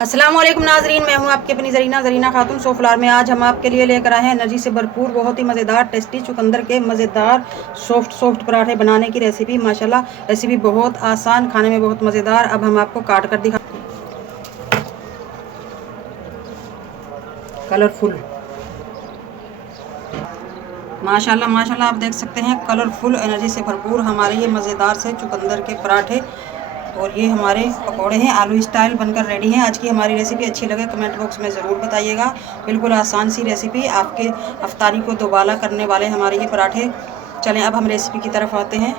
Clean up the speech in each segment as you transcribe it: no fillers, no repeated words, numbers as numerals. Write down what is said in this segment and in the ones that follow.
अस्सलाम वालेकुम नाजरीन, मैं हूं आपकी अपनी जरीना खातून सोफलार में। आज हम आपके लिए लेकर आए हैं एनर्जी से भरपूर बहुत ही मज़ेदार टेस्टी चुकंदर के मज़ेदार सॉफ्ट पराठे बनाने की रेसिपी। माशाल्लाह रेसिपी बहुत आसान, खाने में बहुत मज़ेदार। अब हम आपको काट कर दिखा। कलरफुल माशाल्लाह माशाल्लाह, आप देख सकते हैं कलरफुल एनर्जी से भरपूर हमारे ये मज़ेदार से चुकंदर के पराठे और ये हमारे पकोड़े हैं, आलू स्टाइल बनकर रेडी हैं। आज की हमारी रेसिपी अच्छी लगे कमेंट बॉक्स में ज़रूर बताइएगा। बिल्कुल आसान सी रेसिपी, आपके अफ्तारी को दोबाला करने वाले हमारे ये पराठे। चलें अब हम रेसिपी की तरफ आते हैं।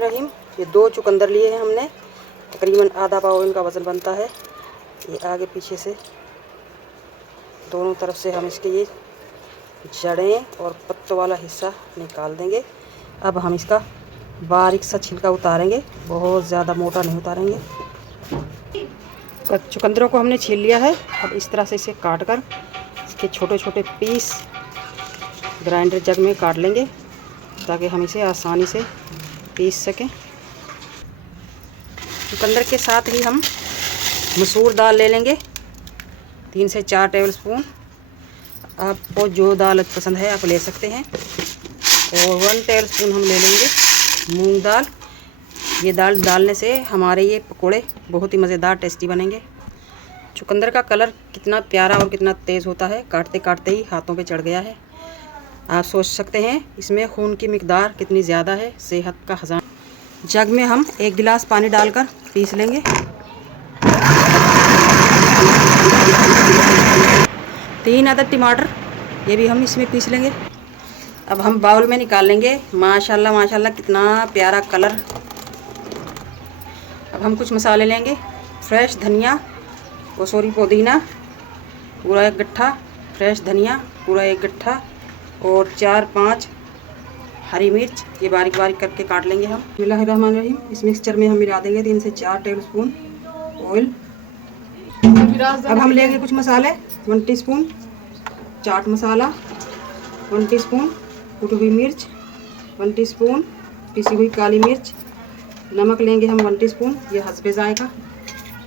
रहीम, ये 2 चुकंदर लिए हैं हमने, तकरीबन आधा पाव इनका वज़न बनता है। ये आगे पीछे से दोनों तरफ से हम इसके ये जड़ें और पत्तों वाला हिस्सा निकाल देंगे। अब हम इसका बारीक सा छिलका उतारेंगे, बहुत ज़्यादा मोटा नहीं उतारेंगे। चुकंदरों को हमने छील लिया है। अब इस तरह से इसे काट कर इसके छोटे छोटे पीस ग्राइंडर जग में काट लेंगे ताकि हम इसे आसानी से पीस सकें। चुकंदर के साथ ही हम मसूर दाल ले लेंगे, 3 से 4 टेबलस्पून। आपको जो दाल पसंद है आप ले सकते हैं। और 1 टेबलस्पून हम ले लेंगे मूंग दाल। ये दाल डालने से हमारे ये पकोड़े बहुत ही मज़ेदार टेस्टी बनेंगे। चुकंदर का कलर कितना प्यारा और कितना तेज़ होता है, काटते काटते ही हाथों पे चढ़ गया है। आप सोच सकते हैं इसमें खून की मिकदार कितनी ज़्यादा है, सेहत का खजाना। जग में हम 1 गिलास पानी डालकर पीस लेंगे। 3 अदद टमाटर, ये भी हम इसमें पीस लेंगे। अब हम बाउल में निकाल लेंगे। माशाल्लाह माशाल्लाह, कितना प्यारा कलर। अब हम कुछ मसाले लेंगे। फ्रेश धनिया, पुदीना पूरा 1 गट्ठा, फ्रेश धनिया पूरा 1 गट्ठा और 4-5 हरी मिर्च, ये बारीक बारीक करके काट लेंगे हम। बिस्मिल्लाहिर्रहमानिर्रहीम। इस मिक्सचर में हम मिला देंगे 3 से 4 टेबलस्पून ऑयल। अब हम लेंगे कुछ मसाले। 1 टीस्पून चाट मसाला, 1 टीस्पून कुटी हुई मिर्च, 1 टीस्पून पिसी हुई काली मिर्च। नमक लेंगे हम 1 टीस्पून, ये हस्बे जायका।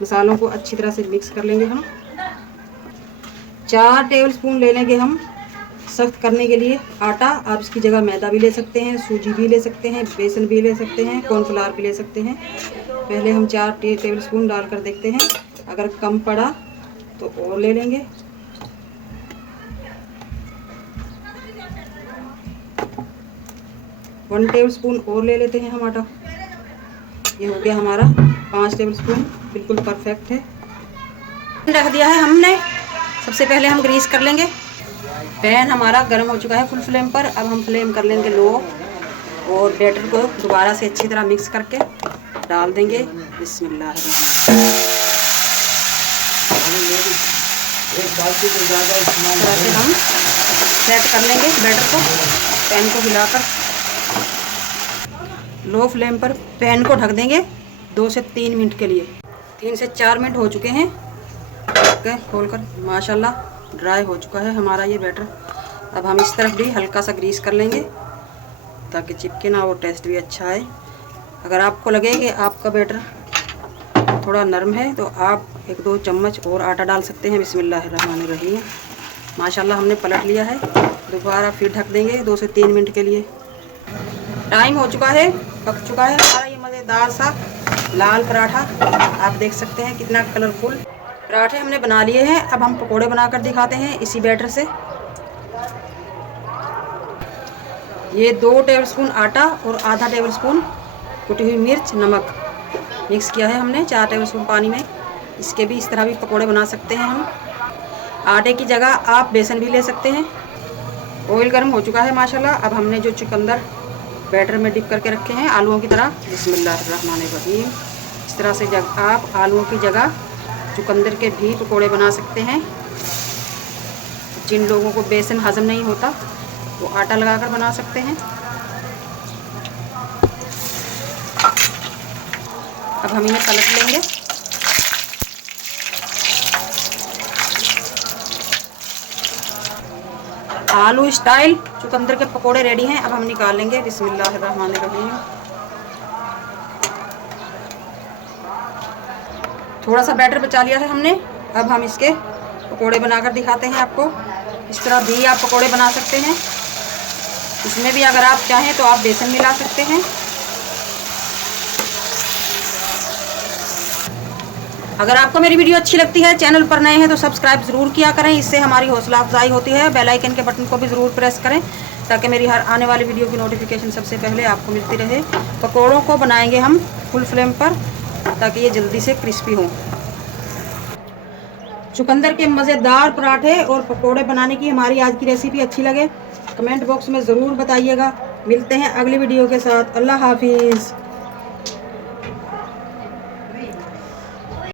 मसालों को अच्छी तरह से मिक्स कर लेंगे हम। 4 टेबलस्पून ले लेंगे हम सख्त करने के लिए आटा। आप इसकी जगह मैदा भी ले सकते हैं, सूजी भी ले सकते हैं, बेसन भी ले सकते हैं, कॉर्नफ्लावर भी ले सकते हैं। पहले हम 4 टेबलस्पून डालकर देखते हैं, अगर कम पड़ा तो और ले लेंगे। वन टेबलस्पून और ले लेते हैं हम आटा। ये हो गया हमारा 5 टेबलस्पून, बिल्कुल परफेक्ट है। रख दिया है हमने। सबसे पहले हम ग्रीस कर लेंगे। पैन हमारा गर्म हो चुका है फुल फ्लेम पर। अब हम फ्लेम कर लेंगे लो और बैटर को दोबारा से अच्छी तरह मिक्स करके डाल देंगे। बिस्मिल्लाह। हम सेट कर लेंगे बैटर को, पैन को हिलाकर। लो फ्लेम पर पैन को ढक देंगे 2 से 3 मिनट के लिए। 3 से 4 मिनट हो चुके हैं। खोलकर माशाल्लाह ड्राई हो चुका है हमारा ये बैटर। अब हम इस तरफ भी हल्का सा ग्रीस कर लेंगे ताकि चिपके ना और टेस्ट भी अच्छा आए। अगर आपको लगे कि आपका बैटर थोड़ा नरम है तो आप 1-2 चम्मच और आटा डाल सकते हैं। बिस्मिल्लाहिर्रहमानिर्रहीम। माशाल्लाह हमने पलट लिया है। दोबारा फिर ढक देंगे 2 से 3 मिनट के लिए। टाइम हो चुका है, पक चुका है हमारा ये मज़ेदार सा लाल पराठा। आप देख सकते हैं कितना कलरफुल पराठे हमने बना लिए हैं। अब हम पकोड़े बनाकर दिखाते हैं इसी बैटर से। ये 2 टेबलस्पून आटा और आधा टेबलस्पून कुटी हुई मिर्च, नमक मिक्स किया है हमने 4 टेबलस्पून पानी में। इसके भी इस तरह भी पकोड़े बना सकते हैं हम। आटे की जगह आप बेसन भी ले सकते हैं। ऑयल गर्म हो चुका है माशाल्लाह। अब हमने जो चुकंदर बैटर में डिप करके रखे हैं आलूओं की तरह, बिस्मिल्लाहिर्रहमानिर्रहीम। इस तरह से आप आलूओं की जगह चुकंदर के भी पकोड़े बना सकते हैं। जिन लोगों को बेसन हजम नहीं होता वो आटा लगाकर बना सकते हैं। अब हम इन्हें पलट लेंगे। आलू स्टाइल चुकंदर के पकोड़े रेडी हैं। अब हम निकाल लेंगे। बिस्मिल्लाहिर्रहमानिर्रहीम। थोड़ा सा बैटर बचा लिया है हमने अब हम इसके पकोड़े बनाकर दिखाते हैं आपको। इस तरह भी आप पकोड़े बना सकते हैं। इसमें भी अगर आप चाहें तो आप बेसन मिला सकते हैं। अगर आपको मेरी वीडियो अच्छी लगती है, चैनल पर नए हैं तो सब्सक्राइब ज़रूर किया करें, इससे हमारी हौसला अफजाई होती है। बेल आइकन के बटन को भी ज़रूर प्रेस करें ताकि मेरी हर आने वाली वीडियो की नोटिफिकेशन सबसे पहले आपको मिलती रहे। पकोड़ों को बनाएंगे हम फुल फ्लेम पर ताकि ये जल्दी से क्रिस्पी हो। चुकंदर के मज़ेदार पराठे और पकोड़े बनाने की हमारी आज की रेसिपी अच्छी लगे कमेंट बॉक्स में ज़रूर बताइएगा। मिलते हैं अगली वीडियो के साथ। अल्लाह हाफिज़।